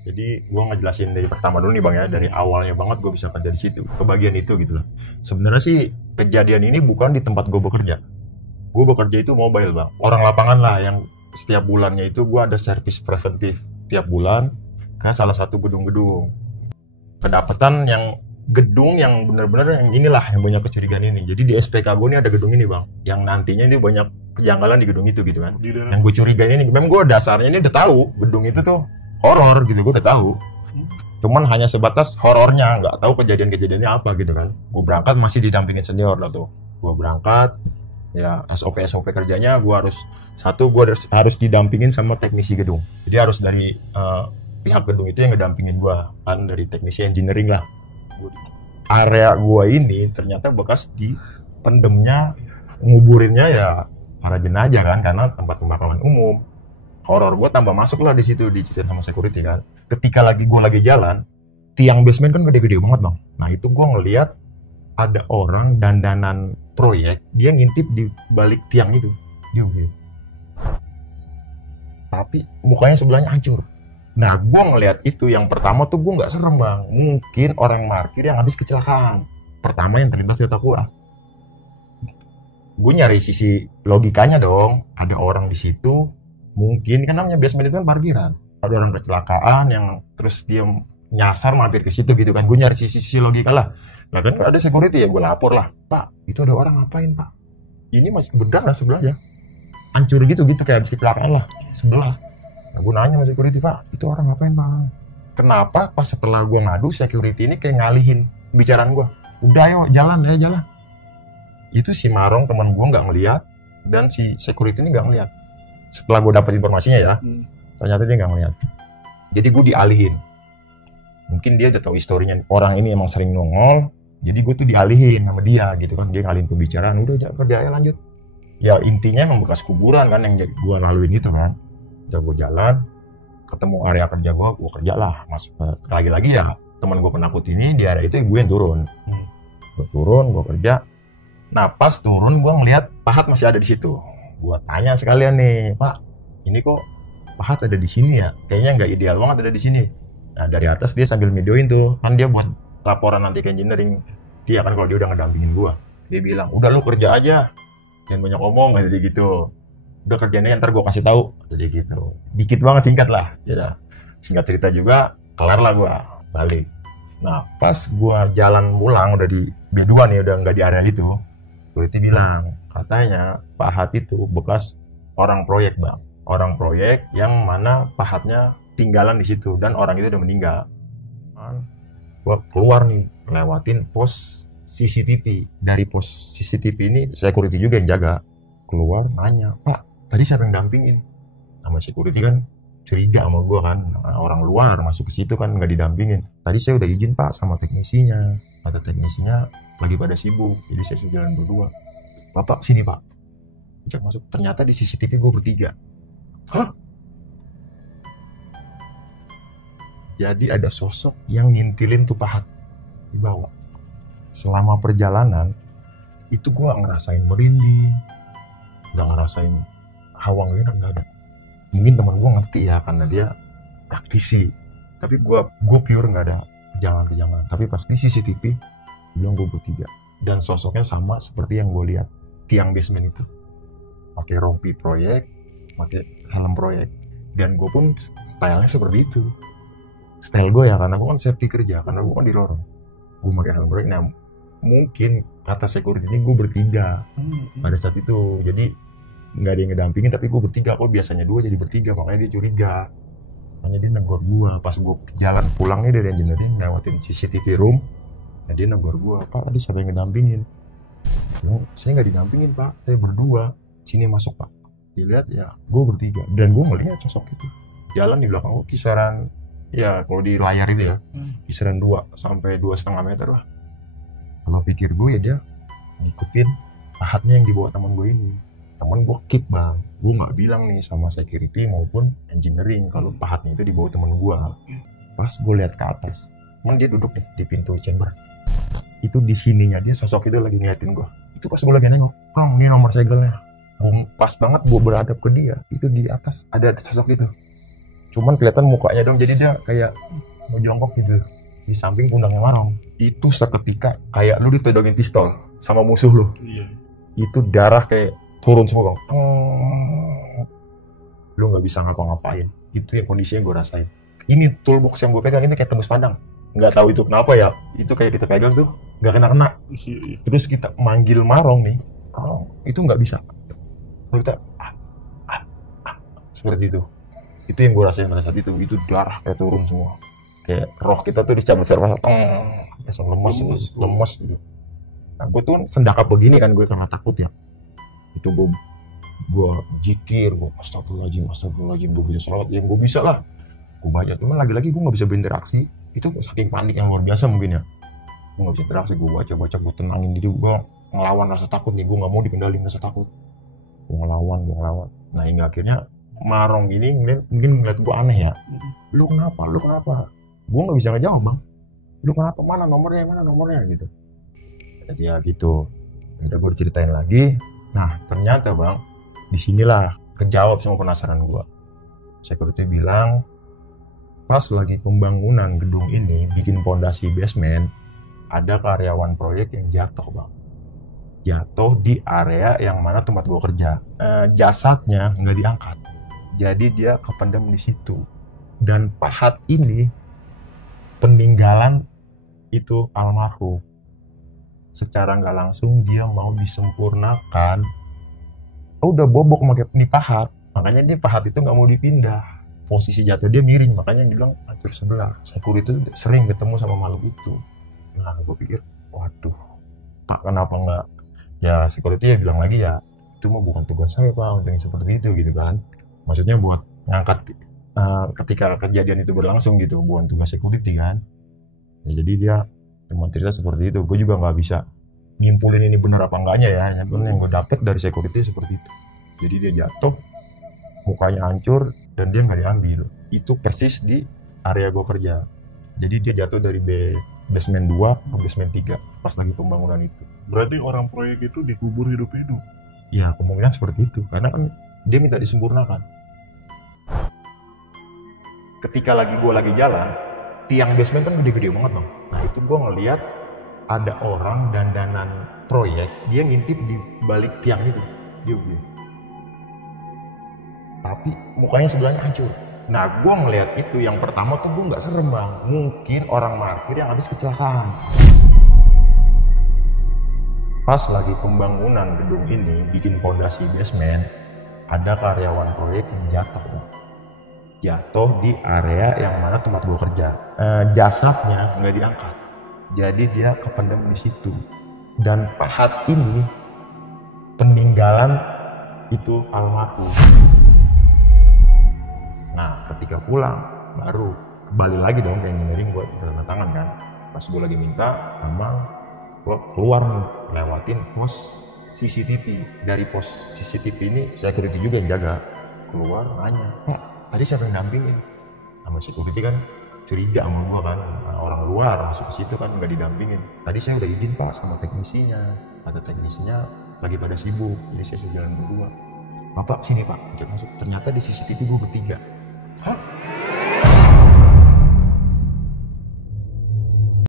Jadi gue ngejelasin dari pertama dulu nih bang ya, dari awalnya banget gue bisa kerja di situ, ke bagian itu gitu loh. Sebenarnya sih kejadian ini bukan di tempat gue bekerja. Gue bekerja itu mobile bang, orang lapangan lah yang setiap bulannya itu gue ada servis preventif tiap bulan ke salah satu gedung-gedung. Kedapatan yang gedung yang benar-benar yang inilah yang banyak kecurigaan ini. Jadi di SPK gue ini ada gedung ini bang, yang nantinya ini banyak kejanggalan di gedung itu gitu kan. Yang gue curigain ini, memang gue dasarnya ini udah tahu gedung itu tuh horor gitu, gue udah tahu. Cuman hanya sebatas horornya, nggak tahu kejadian-kejadiannya apa gitu kan. Gue berangkat masih didampingin senior lah tuh. Gue berangkat, ya SOP kerjanya gue harus didampingin sama teknisi gedung. Jadi harus dari pihak gedung itu yang ngedampingin gue kan, dari teknisi engineering lah. Area gue ini ternyata bekas di pendemnya, nguburinnya ya para jenazah kan, karena tempat pemakaman umum. Horor, gue tambah masuk lah di situ, dicicil sama security kan. Ketika gue lagi jalan, tiang basement kan gede-gede banget bang. Nah itu gue ngeliat ada orang dandanan proyek, dia ngintip di balik tiang itu, dia begitu. Tapi mukanya sebelahnya hancur. Nah gue ngeliat itu, yang pertama tuh gue nggak serem bang, mungkin orang parkir yang habis kecelakaan. Pertama yang terlintas di otak gue. Gue nyari sisi logikanya dong, ada orang di situ. Mungkin kan namanya basement itu kan parkiran, ada orang kecelakaan yang terus dia nyasar mampir ke situ gitu kan. Gue nyari sisi logika lah. Nah kan ada security ya, gue lapor lah, pak itu ada orang ngapain pak, ini masih beneran lah sebelahnya hancur gitu kayak habis kecelakaan lah sebelah. Nah gue nanya sama security, pak itu orang ngapain pak. Kenapa pas setelah gue ngadu, security ini kayak ngalihin pembicaraan gue, udah ayo jalan. Itu si Marong teman gue nggak ngeliat, dan si security ini nggak ngeliat. Setelah gue dapet informasinya ya, ternyata dia nggak ngeliat. Jadi gue dialihin. Mungkin dia udah tahu historinya, orang ini emang sering nongol, jadi gue tuh dialihin sama dia gitu kan. Dia ngalihin pembicaraan, udah kerja ya lanjut. Ya intinya emang bekas kuburan kan yang gue laluin itu kan. Udah gue jalan, ketemu area kerja gue kerja lah. Masuk lagi-lagi ya, teman gue penakut ini di area itu gue yang turun. Gue turun, gue kerja. Nah pas turun gue ngeliat pahat masih ada di situ. Gue tanya sekalian nih, pak ini kok pahat ada di sini ya, kayaknya nggak ideal banget ada di sini. Nah dari atas dia sambil videoin tuh kan, dia buat laporan nanti ke engineering dia kan, kalau dia udah ngedampingin gue. Dia bilang udah lu kerja aja, jangan banyak omong, jadi gitu. Udah kerjanya ntar gue kasih tahu, jadi gitu. Dikit banget, singkat lah ya. Singkat cerita juga kelar lah, gue balik. Nah pas gue jalan pulang udah di B2 nih, udah nggak di area itu. Security bilang katanya pahat itu bekas orang proyek bang, orang proyek yang mana pahatnya tinggalan di situ dan orang itu udah meninggal. Gua keluar nih, lewatin pos CCTV. Dari pos CCTV ini security juga yang jaga. Keluar nanya, pak tadi siapa yang dampingin? Nama security kan curiga sama gua kan, orang luar masuk ke situ kan nggak didampingin. Tadi saya udah izin pak sama teknisinya, kata teknisinya lagi pada sibuk, jadi saya sudah jalan berdua. Bapak sini pak, ajak masuk. Ternyata di CCTV gue bertiga. Hah? Jadi ada sosok yang ngintilin tuh pahat di bawah. Selama perjalanan itu gue ngerasain merinding, gak ngerasain hawang gitu, gak ada. Mungkin teman gue ngerti ya karena dia praktisi, tapi gue pure gak ada kejangan. Tapi pas di CCTV bilang gue bertiga, dan sosoknya sama seperti yang gue lihat tiang basement itu, pakai rompi proyek, pakai helm proyek, dan gue pun stylenya seperti itu. Style gue ya, karena gue kan safety kerja, karena gue kan di lorong, gue pakai helm proyek. Nah mungkin kata security ini gue bertiga pada saat itu, jadi nggak ada yang ngedampingin, tapi gue bertiga. Kok biasanya dua jadi bertiga, makanya dia curiga. Makanya dia negor gue pas gue jalan pulang nih dari engineering, lewatin CCTV room. Nah dia negor gue, pak tadi siapa yang ngedampingin? Saya nggak didampingin pak, saya berdua. Sini masuk pak. Dilihat ya gue bertiga, dan gue melihat sosok itu jalan di belakang gue kisaran, ya kalau di layar itu ya kisaran 2 sampai 2,5 meter lah. Kalau pikir gue ya dia ngikutin pahatnya yang dibawa teman gue ini. Temen gue keep bang, gue nggak bilang nih sama security maupun engineering kalau pahatnya itu dibawa temen gue. Pas gue lihat ke atas, dia duduk nih di pintu chamber. Itu di sininya dia, sosok itu lagi ngeliatin gue. Itu pas gue lagi nengok, ini nomor segelnya. Pas banget gue beradab ke dia, itu di atas ada sosok itu. cuman kelihatan mukanya dong, jadi dia kayak mau jongkok gitu di samping pundaknya Marong. Itu seketika kayak lu ditodongin pistol sama musuh lu. Iya. Itu darah kayak turun semua bang. Lu nggak bisa ngapa-ngapain. Itu yang kondisi yang gue rasain. Ini toolbox yang gue pegang ini kayak tembus padang. Nggak tahu itu kenapa ya. Itu kayak kita pegang tuh nggak kena-kena. Terus kita manggil Marong nih, itu nggak bisa. Lalu kita seperti itu. Itu yang gue rasain pada saat itu. Itu darah kayak turun semua. Kayak roh kita tuh dicabut serba. Langsung lemes gitu. Nah, gue tuh sendakap begini kan gue karena takut ya. Itu gue jikir, gue astagfirullahaladzim, gue bisa sholat yang gue bisa lah. Gue baca, cuman lagi-lagi gue nggak bisa berinteraksi. Itu saking panik yang luar biasa mungkin ya. Gue nggak bisa interaksi, gue baca, gue tenangin diri, gue ngelawan rasa takut nih, gue nggak mau dikendalin rasa takut. Gue ngelawan. Nah hingga akhirnya Marong ini mungkin ngeliat gue aneh ya. Lu kenapa? Gue nggak bisa ngejawab bang. Lu kenapa? Mana nomornya gitu. Jadi ya gitu. Udah gue ceritain lagi. Nah ternyata bang, disinilah kejawab semua penasaran gue. Security bilang pas lagi pembangunan gedung ini bikin pondasi basement, ada karyawan proyek yang jatuh bang. Jatuh di area yang mana tempat gue kerja. Jasadnya nggak diangkat. Jadi dia kependam di situ. Dan pahat ini peninggalan itu almarhum. Secara nggak langsung dia mau disempurnakan. Udah bobok pakai pahat. Makanya dia pahat itu nggak mau dipindah. Posisi jatuh dia miring. Makanya dia bilang hancur sebelah. Security itu sering ketemu sama makhluk itu. Nah gue pikir, waduh, Pak kenapa nggak? Ya security ya bilang lagi ya, itu mah bukan tugas saya Pak untuk yang seperti itu gitu kan. Maksudnya buat ngangkat ketika kejadian itu berlangsung gitu, bukan tugas security kan. Ya, jadi dia cuma cerita seperti itu. Gue juga nggak bisa nyimpulin ini benar apa enggaknya ya. Yang gue dapet dari security seperti itu. Jadi dia jatuh, mukanya hancur dan dia nggak diambil. Itu persis di area gue kerja. Jadi dia jatuh dari basement 2 ke basement 3 pas lagi pembangunan itu. Berarti orang proyek itu dikubur hidup-hidup? Ya kemungkinan seperti itu, karena kan dia minta disempurnakan. Ketika gue lagi jalan, tiang basement kan gede-gede banget bang. Nah itu gue ngeliat ada orang dandanan proyek, dia ngintip di balik tiang itu, dia begini. Tapi mukanya sebelahnya hancur. Nah gue ngeliat itu, yang pertama tuh gue nggak serem bang, mungkin orang parkir yang habis kecelakaan. Pas lagi pembangunan gedung ini bikin pondasi basement, ada karyawan proyek yang jatuh bang. Jatuh di area yang mana tempat gue kerja. Jasadnya nggak diangkat, jadi dia kependam di situ. Dan pahat ini peninggalan itu almarhum. Nah ketika pulang baru kembali lagi dong ke engineering buat tanda tangan kan. Pas gue lagi minta emang gue keluar nih lewatin pos CCTV. Dari pos CCTV ini security juga yang jaga. Keluar nanya, Pak tadi siapa yang dampingin? Sama security kan curiga sama gue kan, orang luar masuk ke situ kan nggak didampingin. Tadi saya udah izin Pak sama teknisinya, kata teknisinya lagi pada sibuk, jadi saya sudah jalan berdua. Bapak sini Pak, cek masuk. Ternyata di CCTV gue bertiga. Hah?